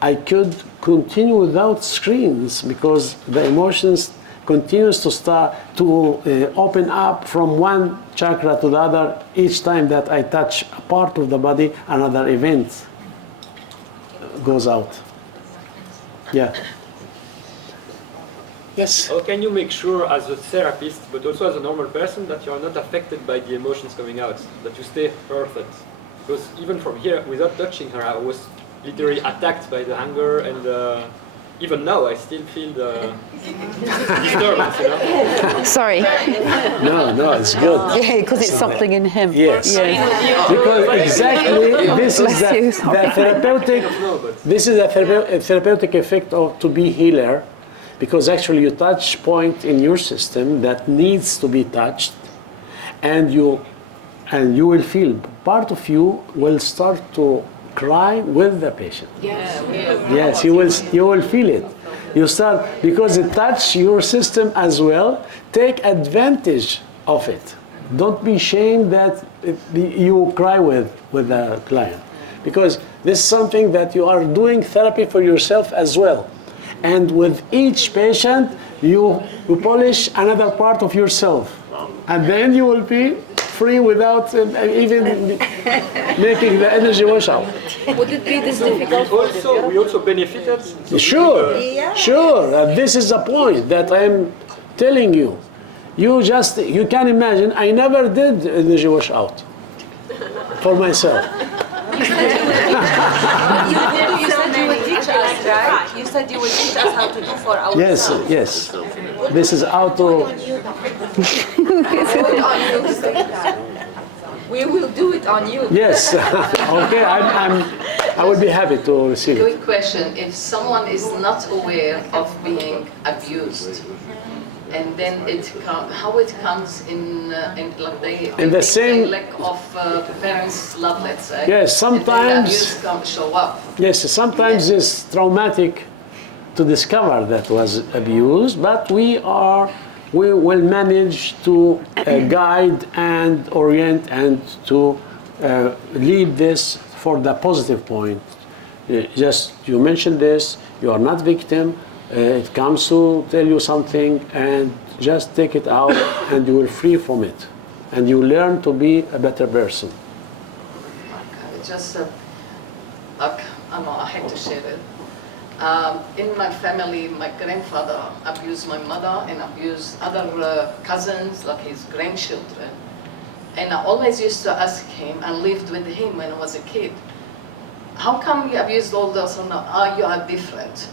I could continue without screens because the emotions continues to start to open up from one chakra to the other. Each time that I touch a part of the body, another event goes out. Yeah. Yes? How can you make sure as a therapist, but also as a normal person, that you are not affected by the emotions coming out, that you stay perfect? Because even from here, without touching her, I was literally attacked by the anger, and even now I still feel the disturbance, you know? Sorry. No, it's good. Yeah, because it's something in him. Yes. Yeah. Because exactly this is the therapeutic. This is a therapeutic effect of to be healer, because actually you touch point in your system that needs to be touched, and you will feel part of you will start to cry with the patient. Yes, you will feel it. You start, because it touches your system as well. Take advantage of it. Don't be ashamed that you cry with the client, because this is something that you are doing therapy for yourself as well. And with each patient, you polish another part of yourself, and then you will be free without even making the energy wash out. Would it be this difficult? We also benefited. Sure. This is the point that I'm telling you. You can imagine, I never did energy wash out for myself. You said you would teach us, right? You said you would teach us how to do for ourselves. Yes. This is auto. We will do it on you. Yes. Okay. I would be happy to receive it. Quick question: if someone is not aware of being abused, and then how it comes in like In the same- lack of parents' love, let's say. Yes, sometimes- And then abuse show up. Yes, sometimes it's traumatic to discover that was abused, but we will manage to guide and orient and to lead this for the positive point. Just you mentioned this, you are not victim, it comes to tell you something, and just take it out and you will free from it. And you learn to be a better person. It's just, I hate to share it. In my family, my grandfather abused my mother and abused other cousins, like his grandchildren. And I always used to ask him and lived with him when I was a kid, how come you abused all those? You are different.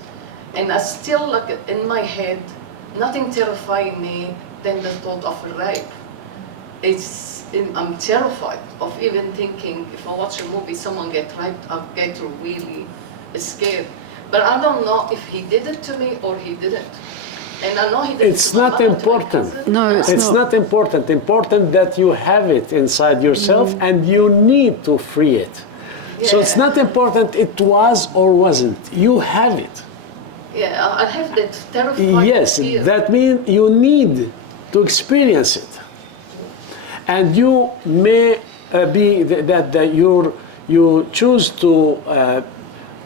And I still, like in my head, nothing terrifying me than the thought of rape. I'm terrified of even thinking, if I watch a movie, someone get raped, I get really scared. But I don't know if he did it to me or he didn't. And I know he did It's not important. No, it's not important. Important that you have it inside yourself and you need to free it. So it's not important it was or wasn't. You have it. Yeah, I have that terrifying Yes, fear. that means you need to experience it. And you may be that you choose to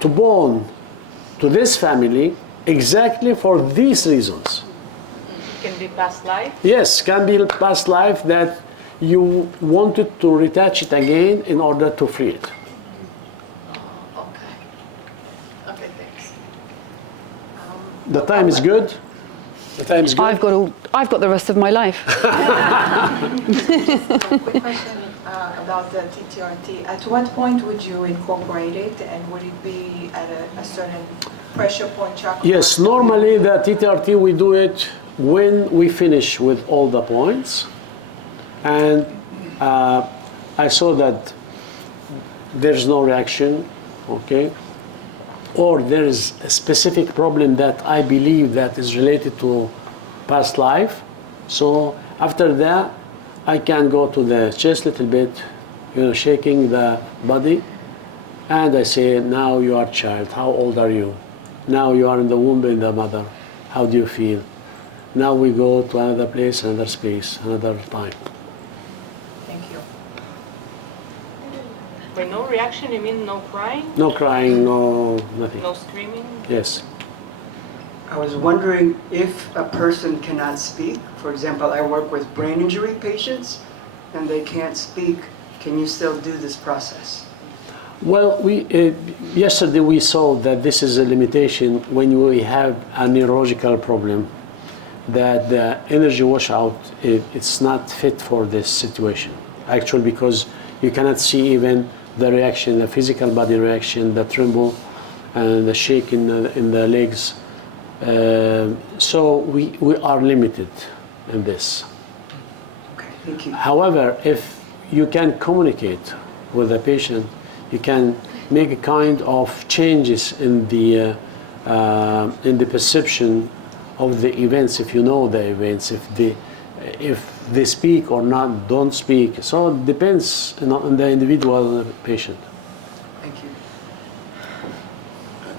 born to this family exactly for these reasons. It can be past life. Yes, can be past life that you wanted to retouch it again in order to free it. Okay, thanks. The time is good. The time is good. I've got the rest of my life. Quick question about the TTRT. At what point would you incorporate it, and would it be at a certain pressure point chakra? Yes, normally the TTRT we do it when we finish with all the points, and I saw that there's no reaction, okay, or there is a specific problem that I believe that is related to past life. So after that, I can go to the chest a little bit, shaking the body, and I say, now you are a child, how old are you? Now you are in the womb in the mother, how do you feel? Now we go to another place, another space, another time. Thank you. By no reaction, you mean no crying? No crying, no nothing. No screaming? Yes. I was wondering if a person cannot speak. For example, I work with brain injury patients and they can't speak. Can you still do this process? Well, yesterday we saw that this is a limitation when we have a neurological problem, that the energy washout, it's not fit for this situation. Actually, because you cannot see even the reaction, the physical body reaction, the tremble and the shake in the legs. So we are limited in this. Okay, thank you. However, if you can communicate with the patient, you can make a kind of changes in the perception of the events. If you know the events, if they speak or not, don't speak. So it depends on the individual patient. Thank you.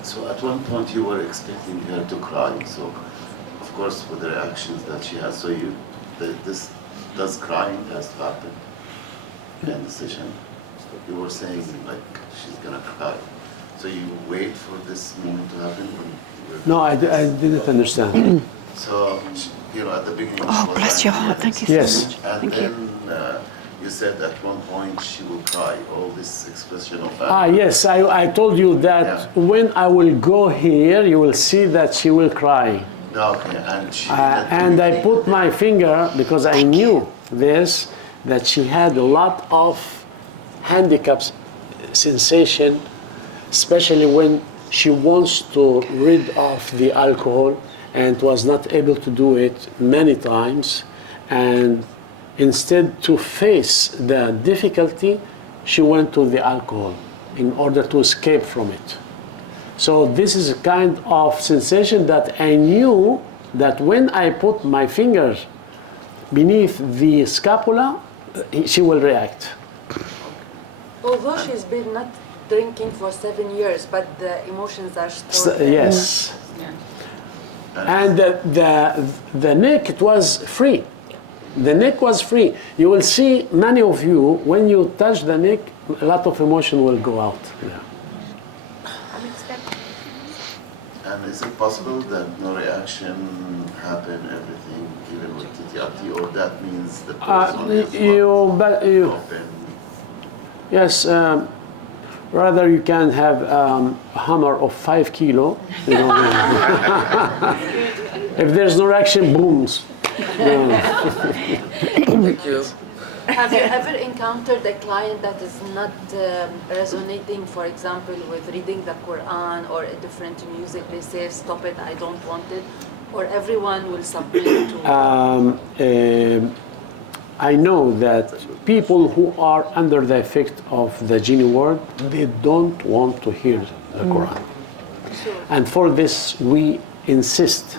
So at one point you were expecting her to cry. So of course with the reactions that she has, so does crying has to happen in the session? You were saying like she's gonna cry. So you wait for this moment to happen when you're... No, I didn't understand. So, at the beginning... Oh, bless your heart. Thank you so much. And Thank then you said at one point she will cry. All this expression of... Yes, I told you that when I will go here, you will see that she will cry. Okay, and she... And I put my finger, because I knew this, that she had a lot of handicaps sensation, especially when she wants to rid of the alcohol and was not able to do it many times, and instead to face the difficulty, she went to the alcohol in order to escape from it. So this is a kind of sensation that I knew that when I put my fingers beneath the scapula, she will react. Although she's been not drinking for 7 years, but the emotions are stored. Yes. And the neck, it was free. The neck was free. You will see many of you, when you touch the neck, a lot of emotion will go out. Yeah. And is it possible that no reaction happen, everything, even with TTRT, or that means the person is open? Yes, rather you can have a hammer of 5 kilo. You know, if there's no reaction, booms. Thank you. Have you ever encountered a client that is not resonating, for example, with reading the Quran or a different music? They say, stop it, I don't want it. Or everyone will submit to... I know that people who are under the effect of the genie word, they don't want to hear the Quran. And for this, we insist.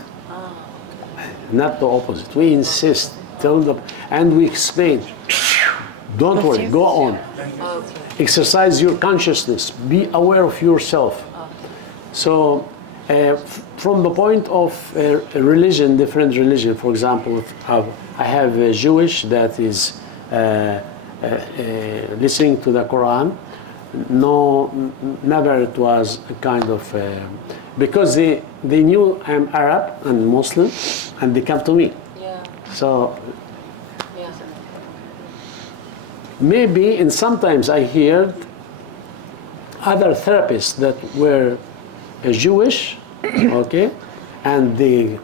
Not the opposite. We insist. Tell them, and we explain. Don't worry, go on. Exercise your consciousness. Be aware of yourself. So, from the point of religion, different religion, for example, I have a Jewish that is listening to the Quran. No, never it was a kind of, because they knew I'm Arab and Muslim, and they come to me. So, maybe, and sometimes I hear other therapists that were Jewish, okay, and they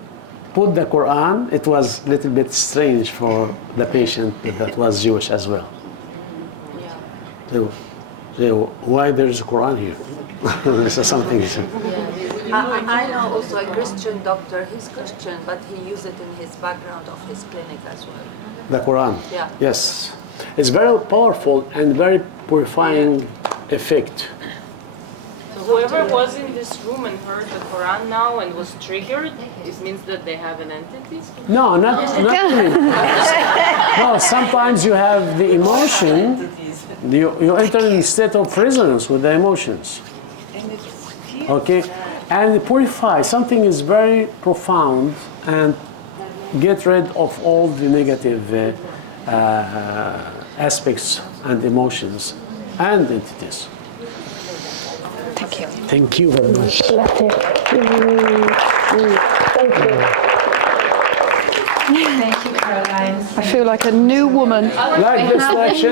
put the Quran. It was a little bit strange for the patient that was Jewish as well. Why there is a Quran here? This is something. I know also a Christian doctor. He's Christian, but he used it in his background of his clinic as well. The Quran. Yeah. Yes, it's very powerful and very purifying effect. So whoever was in this room and heard the Quran now and was triggered, it means that they have an entity? No, not me. No, sometimes you have the emotion. You enter in a state of prisoners with the emotions. Okay, and purify. Something is very profound and get rid of all the negative aspects and emotions and entities. Thank you. Thank you very much. Thank you. Thank you, Caroline. I feel like a new woman. Like this lecture.